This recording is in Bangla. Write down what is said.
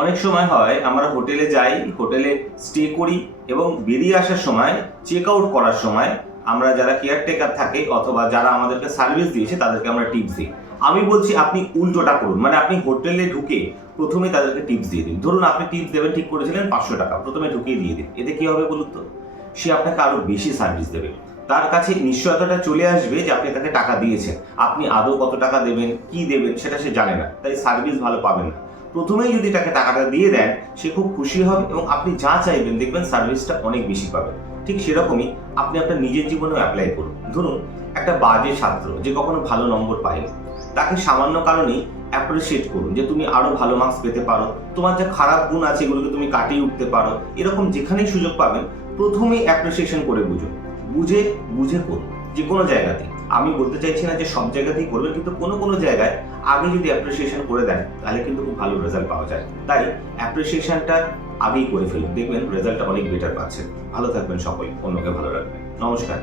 অনেক সময় হয় আমরা হোটেলে যাই, হোটেলে স্টে করি এবং বেরিয়ে আসার সময়, চেক আউট করার সময় আমরা যারা কেয়ারটেকার থাকে অথবা যারা আমাদেরকে সার্ভিস দিয়েছে তাদেরকে আমরা টিপস দিই। আমি বলছি আপনি উল্টোটা করুন, মানে আপনি হোটেলে ঢুকে প্রথমে তাদেরকে টিপস দিয়ে দিন। ধরুন আপনি টিপস দেবেন ঠিক করেছিলেন 500 টাকা, প্রথমে ঢুকিয়ে দিয়ে দিন। এতে কি হবে বলুন তো? সে আপনাকে আরো বেশি সার্ভিস দেবে। তার কাছে নিশ্চয়তাটা চলে আসবে যে আপনি তাকে টাকা দিয়েছেন। আপনি আদৌ কত টাকা দেবেন, কি দেবেন সেটা সে জানে না, তাই সার্ভিস ভালো পাবেন না। প্রথমেই যদি তাকে টাকাটা দিয়ে দেন, সে খুব খুশি হবে এবং আপনি যা চাইবেন দেখবেন সার্ভিসটা অনেক বেশি পাবেন। ঠিক সেরকমই আপনি আপনার নিজের জীবনেও অ্যাপ্লাই করুন। ধরুন একটা বাজে ছাত্র যে কখনো ভালো নম্বর পায়নি, তাকে সামান্য কারণেই অ্যাপ্রিসিয়েট করুন যে তুমি আরো ভালো মার্কস পেতে পারো, তোমার যা খারাপ গুণ আছে এগুলোকে তুমি কাটিয়ে উঠতে পারো। এরকম যেখানেই সুযোগ পাবেন প্রথমেই অ্যাপ্রিসিয়েশন করে বুঝে বুঝে করুন, যে কোনো জায়গাতেই। আমি বলতে চাইছি না যে সব জায়গাতেই করবেন, কিন্তু কোনো কোনো জায়গায় আগে যদি অ্যাপ্রিসিয়েশন করে দেন তাহলে কিন্তু খুব ভালো রেজাল্ট পাওয়া যায়। তাই অ্যাপ্রিসিয়েশনটা আগেই করে ফেলুন, দেখবেন রেজাল্টটা অনেক বেটার পাচ্ছেন। ভালো থাকবেন সকলে, অন্যকে ভালো রাখবেন। নমস্কার।